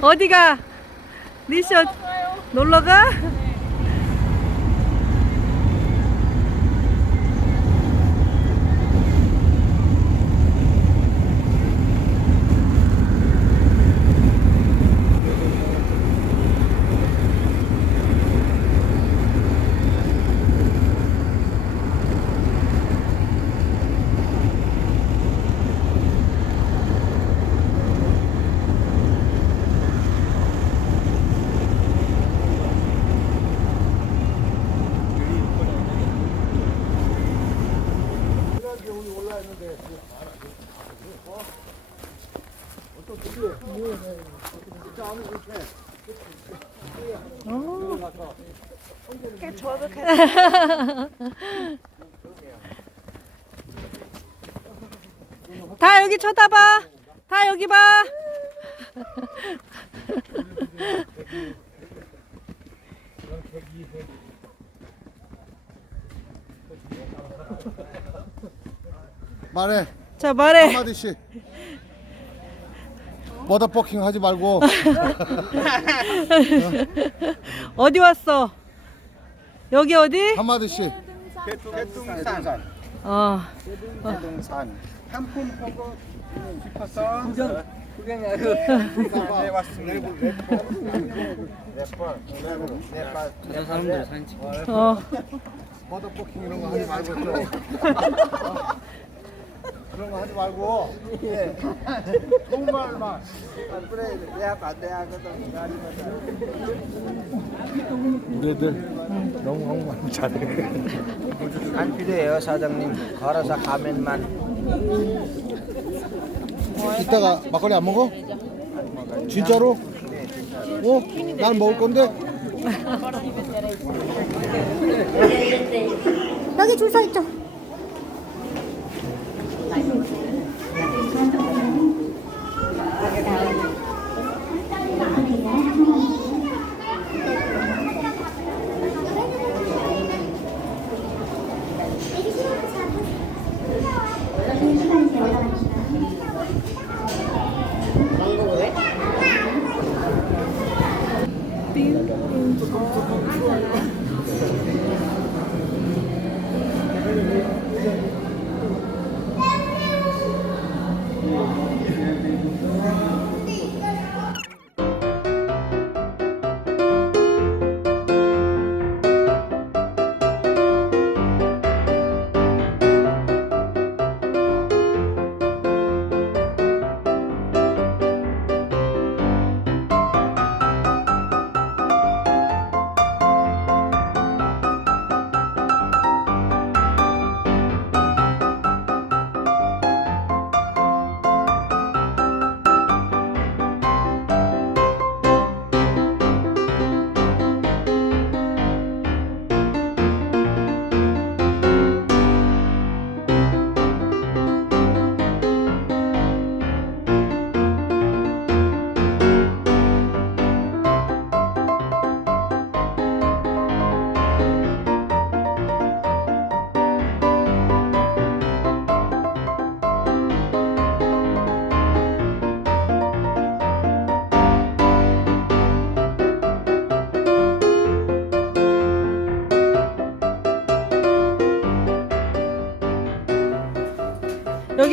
어디가? 미션 놀러 가? 다 여기 쳐다봐. 다 여기 봐. 말해 자 말해. 한마디씩 머더버킹 하지 말고 어디 왔어? 여기 어디? 한마디씩. 대동산. 어. 대동산. 한품 보고 싶어서 구경 구경하러 네 왔습니다. 네팔 네팔 네팔 사람들 사진 찍고. 어. 머더버킹 이런 거 하지 말고 좀 그런 거 하지 말고 예. 좋은 말만 그래 내가 반대하거든 우리들 너무 엉망 잘해 안 필요해요 사장님 걸어서 가면만 이따가 막걸리 안 먹어? 진짜로? 어? 난 먹을 건데 여기 줄 서 있죠. ちょっと!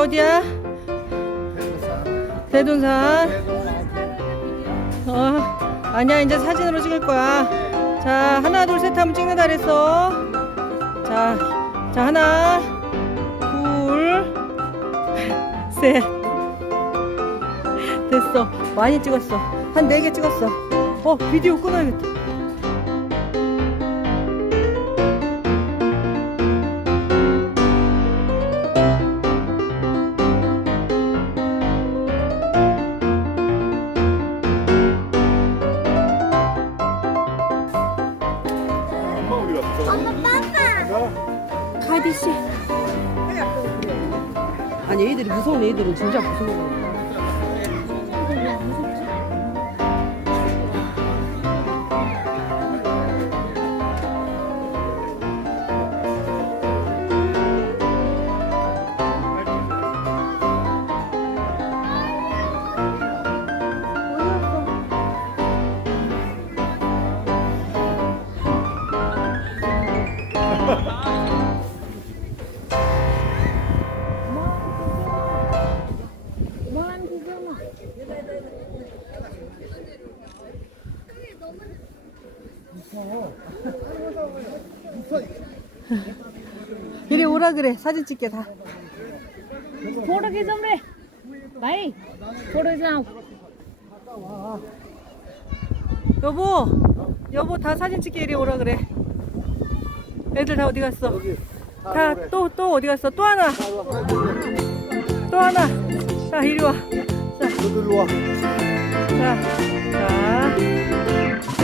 어디야? 대둔산. 어. 아니야 이제 사진으로 찍을 거야. 자 하나 둘 셋 하면 찍는다 그랬어. 자, 자 하나, 둘, 셋. 됐어. 많이 찍었어. 한 네 개 찍었어. 어 비디오 끊어야겠다. 가비 씨. 아니 애들이 무서운 애들은 진짜 무서워. 오라 그래 사진 찍게 다 फोटो खिचौँ रे भाइ फोटो खिचाउँ 여보 여보 다 사진 찍게 이리 오라 그래 애들 다 어디 갔어 다 또 또 어디 갔어 또 하나 또 하나 자 이리 와 너도 일로 와. 자, 자.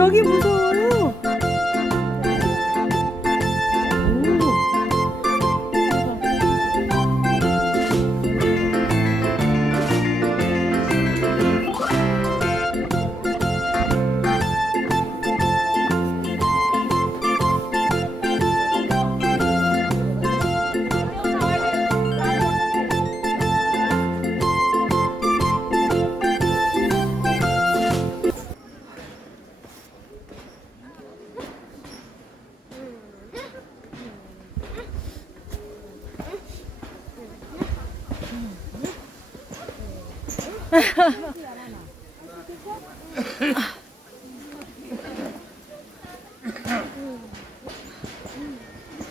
저기 무서워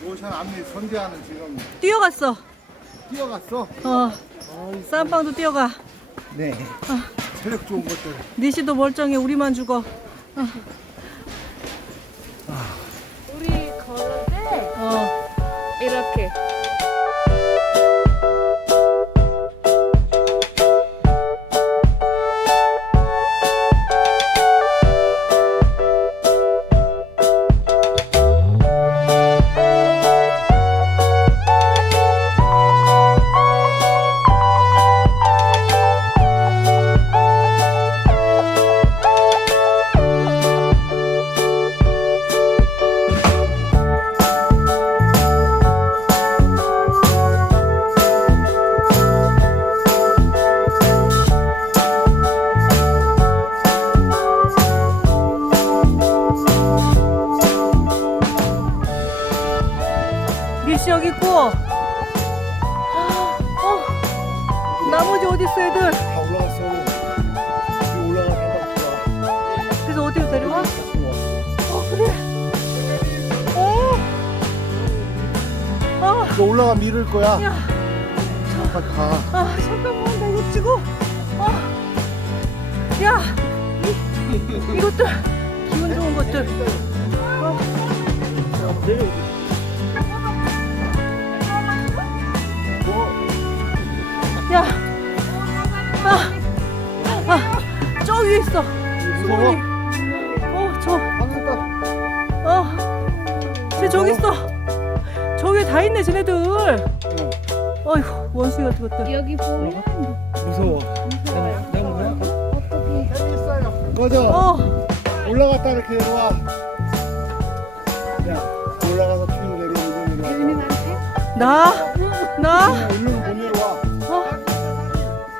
오션 앞니 선대하는 지금 뛰어갔어. 뛰어갔어. 어. 쌈빵도 뛰어가. 네. 체력 좋은 것들. 니시도 멀쩡해. 우리만 죽어. 우리 걸을 때 어. 이렇게 너 올라가 밀을 거야. 야, 가, 가. 아 잠깐만 나 이거 찍어. 아, 야, 이, 이것들 기분 좋은 것들. 어. 야, 아, 아, 저 위에 있어. 무서워? 어, 저, 방금 어, 쟤 저기 있어. 다 있네, 쟤네들. 어이구, 원숭이 같은 것들. 여기 보면 무서워. 어떻게 있어요. 맞아. 어, 올라갔다 이렇게 내려와. 야, 올라가서 쭉 내려오고 내려와. 유니한테 나, 나, 얼른 못 내려와. 어,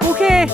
오케이.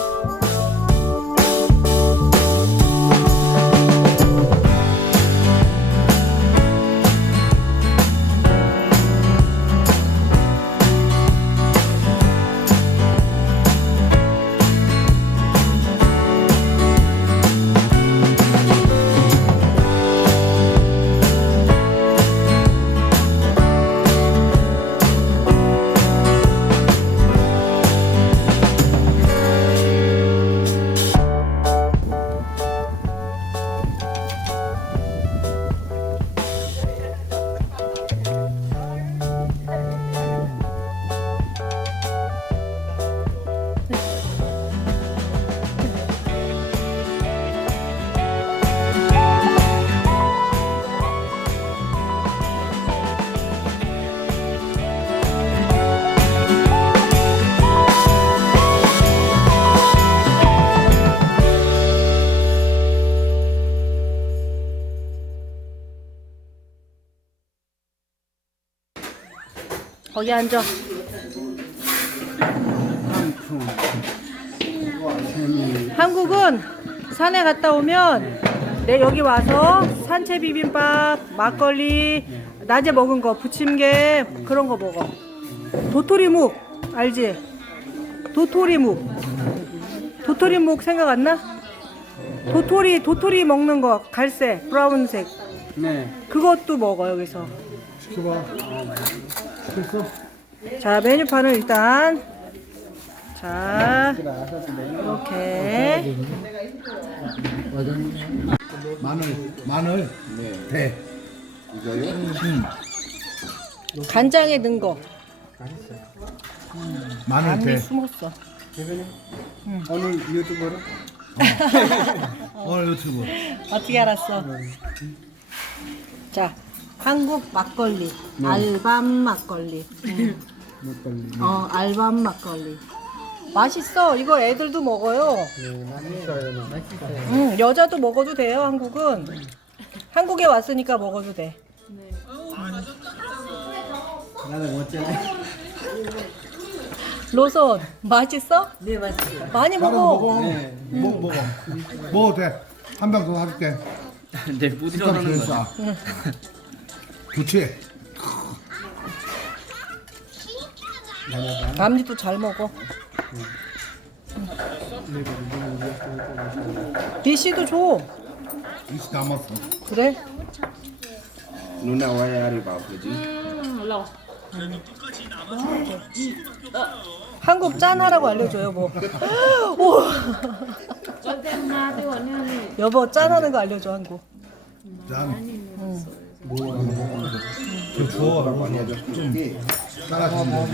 거기 앉아. 한국은 산에 갔다 오면 내 여기 와서 산채 비빔밥, 막걸리, 낮에 먹은 거 부침개 그런 거 먹어. 도토리묵 알지? 도토리묵. 도토리묵 생각 안 나? 도토리 도토리 먹는 거 갈색 브라운색. 네. 그것도 먹어 여기서. 시켜봐. 됐어? 자 메뉴판을 일단 자 이렇게 마늘, 마늘. 대. 간장에 넣은 거 마늘 많이 대. 숨었어. 오늘 유튜브로 오늘 유튜브. 어떻게 알았어? 자 한국 막걸리 알밤 막걸리. 음. 어 알밤 막걸리. 맛있어. 이거 애들도 먹어요. 응, 여자도 먹어도 돼요. 한국은 한국에 왔으니까 먹어도 돼. 나는 어쩌네. 로손 맛있어? 네 맛있어. 많이 바로 먹어. 먹어. 먹어, 먹어. 먹어도 돼. 한병더 사줄게. 네, 식감 거. 제 일 싸. 좋지? 남리도 잘 먹어. 디씨도 줘. 이씨 남았어. 그래? 누나 와야 리 바쁘지. 한국 짠하라고 알려줘요 뭐. 오. 여보 짠하는 거 알려줘 한국. 짠. 좀 주워. 좀 따라주면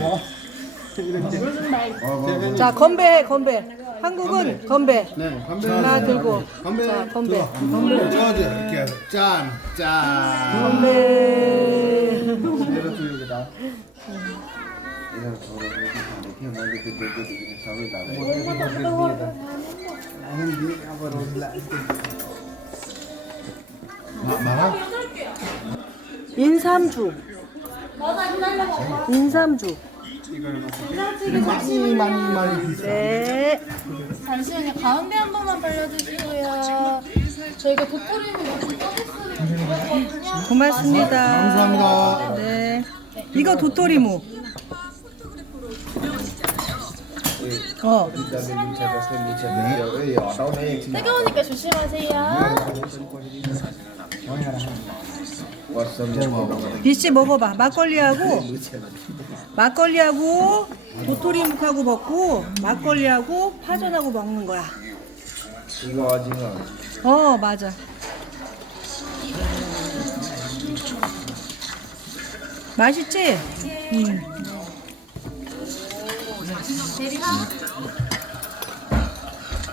돼. 자 건배해 건배. 한국은 건배. 하나 들고. 자 건배. 저지 이렇게 짠, 짠. 건배. 마- 많아? 인삼주. 인삼주. 많이 많이 많이 비싸. 네. 잠시만요. 가운데 한 번만 벌려주시고요. 저희가 도토리묵 이렇게 서비스를 드렸거든요. 고맙습니다. 감사합니다. 네. 이거 도토리묵. 어. 뜨거우니까 조심하세요. 비씨 먹어봐. 막걸리하고 막걸리하고 도토리묵하고 먹고 막걸리하고 파전하고 먹는 거야. 이거 오징어. 어 맞아. 맛있지? 음.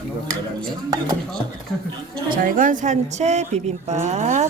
이거 계란이요? 자 이건 산채 비빔밥.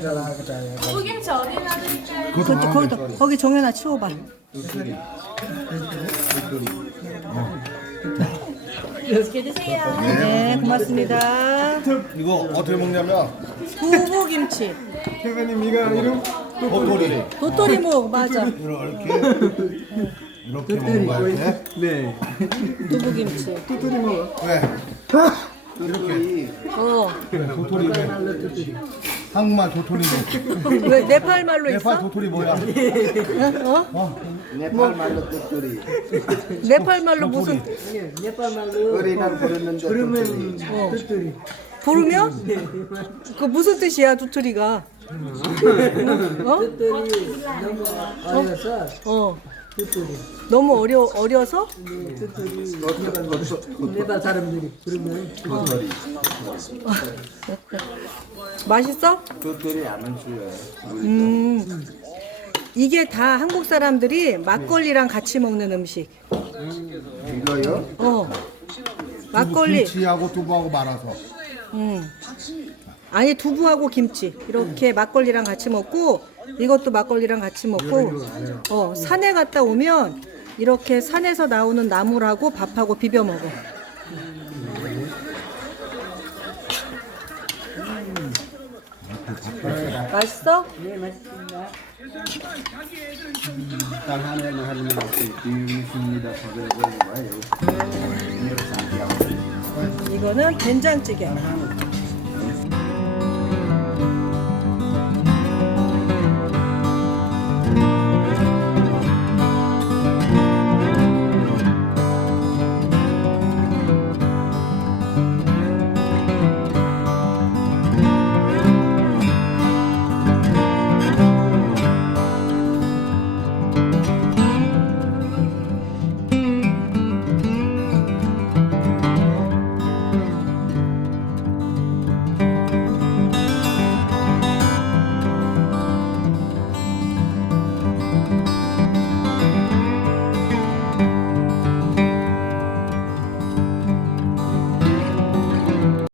소김치 어디 그것도 마음에 거기다 거기 정연아 치워봐. 맛있게 드세요. 네 고맙습니다. 이거 어떻게 먹냐면 두부김치. 대표님 이거 이름 도토리 도토리묵 맞아. 이렇게 이렇게 먹는 거야 이렇게. 네. 두부김치. 왜? 이렇게 어. 도토리 왜? 한국말 도토리 뭐? 왜 네팔 말로 네팔 있어? 도토리 뭐야? 어? 네팔 말로 뜻들이. 네팔 말로 무슨 우리는 부르는데 뜻들이. 부르면? 그 무슨 뜻이야 두투리가? 어? 어? 어. 너무 어려 어려서? 맛있어? 뜻들이 안 주요. 음. 이게 다 한국 사람들이 막걸리랑 같이 먹는 음식. 이거요? 어. 막걸리. 김치하고 두부하고 말아서. 음. 아니 두부하고 김치 이렇게 막걸리랑 같이 먹고 이것도 막걸리랑 같이 먹고 어 산에 갔다 오면 이렇게 산에서 나오는 나물하고 밥하고 비벼 먹어. 맛있어? Hanya na si Tim Sinida Pagawai. 이거는 된장찌개.